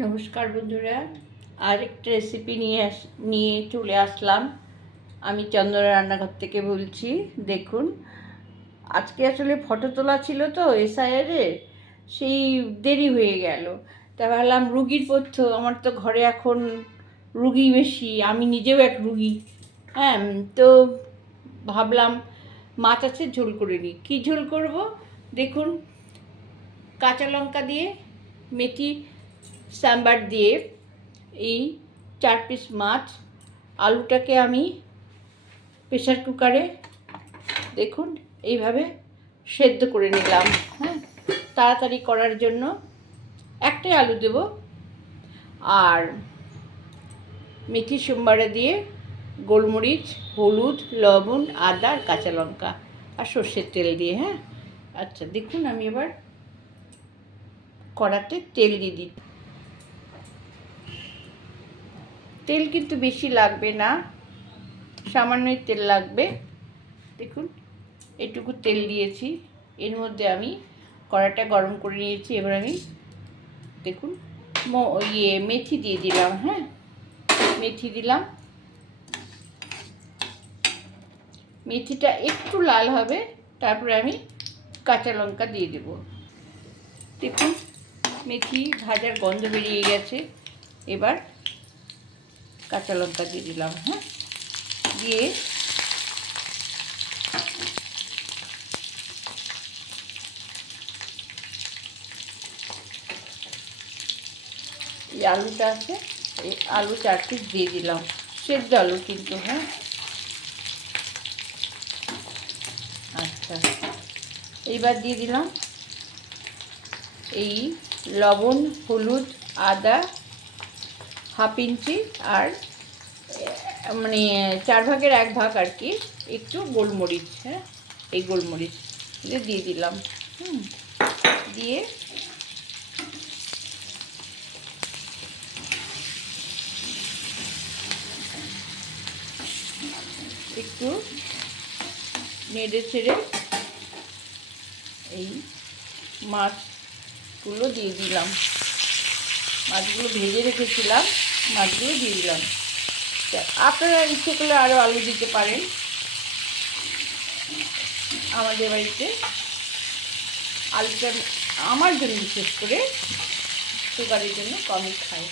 নমস্কার বন্ধুরা, আরেকটা রেসিপি নিয়ে আস, নিয়ে চলে আসলাম। আমি চন্দনা রান্নাঘর থেকে বলছি, দেখুন। আজকে আসলে ফটো তোলা ছিল তো এসআইআরে সেই দেরি হয়ে গেল। তা ভাবলাম রুগীর পথ্য, আমার তো ঘরে এখন রুগী বেশি, আমি নিজেও এক রুগী। হ্যাঁ তো ভাবলাম মাছ আছে ঝোল করে নিই। কী ঝোল করব? দেখুন, কাঁচা লঙ্কা দিয়ে মেথি সাম্বার দিয়ে এই চার পিস মাছ, আলুটাকে আমি প্রেশার কুকারে, দেখুন, এইভাবে সেদ্ধ করে নিলাম হ্যাঁ? তাড়াতাড়ি করার জন্য একটাই আলু দেব। আর মেথি সোমবারে দিয়ে গোলমরিচ, হলুদ, লবণ, আদা, আর কাঁচা লঙ্কা, আর সর্ষের তেল দিয়ে হ্যাঁ? আচ্ছা দেখুন, আমি এবার কড়াতে তেল দিয়ে দিই তেল কিন্তু বেশি লাগবে না, সামান্যই তেল লাগবে। দেখুন, এটুকু তেল দিয়েছি। এর মধ্যে আমি কড়াটা গরম করে নিয়েছি, এবার আমি দেখুন ইয়ে মেথি দিয়ে দিলাম হ্যাঁ? মেথি দিলাম। মেথিটা একটু লাল হবে, তারপরে আমি কাঁচা লঙ্কা দিয়ে দেব। দেখুন, মেথি ভাজার গন্ধ বেরিয়ে গেছে। এবার কাঁচা লঙ্কা দিয়ে দিলাম হ্যাঁ? দিয়ে এই আলুটা আছে, এই আলু চার পিস দিয়ে দিলাম। সেদ্ধ আলু কিন্তু হ্যাঁ? আচ্ছা। এইবার দিয়ে দিলাম এই লবণ, হলুদ, আদা হাফ ইঞ্চি আর মানে চার ভাগের এক ভাগ আর কি, একটু গোলমরিচ হ্যাঁ এই গোলমরিচ দিয়ে দিয়ে দিলাম, হুম, দিয়ে একটু নেড়ে ছেড়ে এই মাছগুলো দিয়ে দিলাম। মাছগুলো ভেজে রেখেছিলাম, মাছগুলো দিয়ে দিলাম। আপনারা ইচ্ছে করলে আরও আলু দিতে পারেন। আমাদের বাড়িতে আলুটা আমার জন্য বিশেষ করে সুগারের জন্য কমই খাই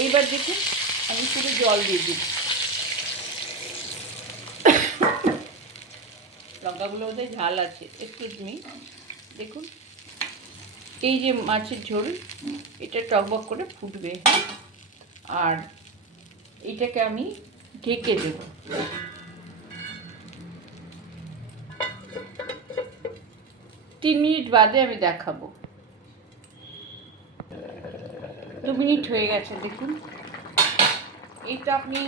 এইবার দেখুন, আমি শুধু জল দিয়ে দিই। লঙ্কাগুলো ওদের ঝাল আছে, একটু মি দেখুন এই যে মাছের ঝোল, এটা টকবক করে ফুটবে আর এটাকে আমি ঢেকে দেব। তিন মিনিট বাদে আমি দেখাবো। দু মিনিট হয়ে গেছে, দেখুন। এই তো আপনি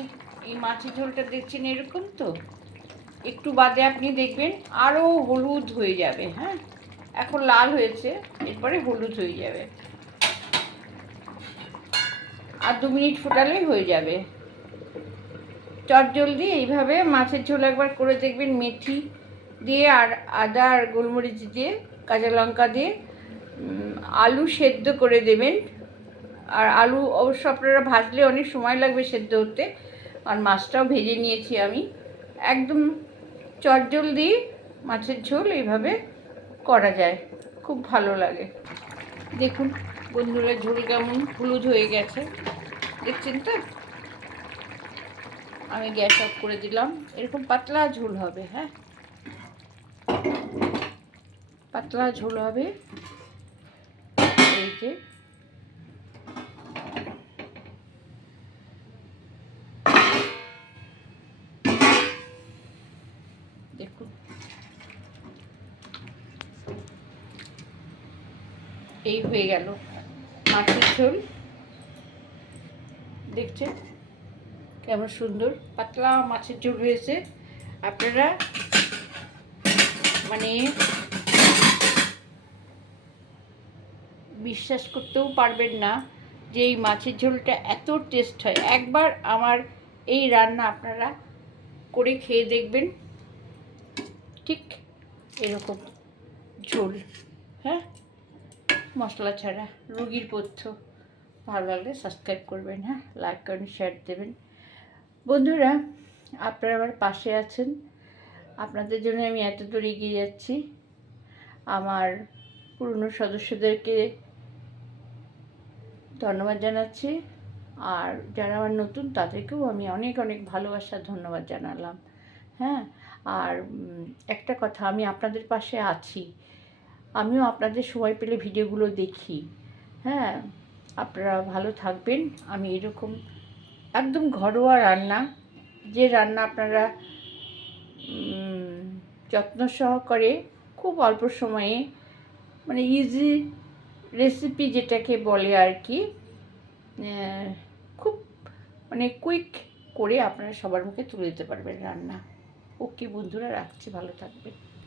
এই মাছের ঝোলটা দেখছেন এরকম তো? একটু বাদে আপনি দেখবেন আরও হলুদ হয়ে যাবে হ্যাঁ? এখন লাল হয়েছে, এরপরে হলুদ হয়ে যাবে। আর দু মিনিট ফোটালেই হয়ে যাবে। চট জলদি এইভাবে মাছের ঝোল একবার করে দেখবেন মেথি দিয়ে আর আদা আর গোলমরিচ দিয়ে, কাঁচা লঙ্কা দিয়ে আলু সেদ্ধ করে দেবেন। আর আলু অবশ্য আপনারা ভাজলে অনেক সময় লাগবে সেদ্ধ হতে, আর মাছটাও ভেজে নিয়েছি আমি। একদম চটজলদি মাছের ঝোল এইভাবে করা যায়। খুব ভালো লাগে। দেখুন, বন্ধুরা, ঝোল কেমন? হলুদ হয়ে গেছে। দেখছেন তো? আমি গ্যাস অফ করে দিলাম। এরকম পাতলা ঝোল হবে হ্যাঁ? পাতলা ঝোল হবে। এই যে দেখুন এই হয়ে গেল। মাছের ঝোল। দেখছেন কেমন সুন্দর, পাতলা মাছের ঝোল হয়েছে। আপনারা মানে বিশ্বাস করতেও পারবেন না যে এই মাছের ঝোলটা এত টেস্ট হয়। একবার আমার এই রান্না আপনারা করে খেয়ে দেখবেন। ঠিক এরকম ঝোল হ্যাঁ? মশলা ছাড়া। রুগীর পথ্য। ভালো লাগলে সাবস্ক্রাইব করবেন হ্যাঁ? লাইক করেন শেয়ার দেবেন। বন্ধুরা, আপনারা আমার পাশে আছেন। আপনাদের জন্য আমি এত দূর এগিয়ে যাচ্ছি। আমার পুরনো সদস্যদেরকে ধন্যবাদ জানাচ্ছি। আর যারা আমার নতুন, তাদেরকেও আমি অনেক অনেক ভালোবাসা, ধন্যবাদ জানালাম। হ্যাঁ? আর একটা কথা, আমি আপনাদের পাশে আছি। আমিও আপনাদের সময় পেলে ভিডিওগুলো দেখি। হ্যাঁ আপনারা ভালো থাকবেন। আমি এরকম একদম ঘরোয়া রান্না। যে রান্না আপনারা যত্ন সহকারে খুব অল্প সময়ে মানে ইজি রেসিপি যেটাকে বলে আর কি খুব মানে কুইক করে আপনারা সবার মুখে তুলে দিতে পারবেন রান্না। ওকে বন্ধুরা, রাখছি। ভালো থাকবেন।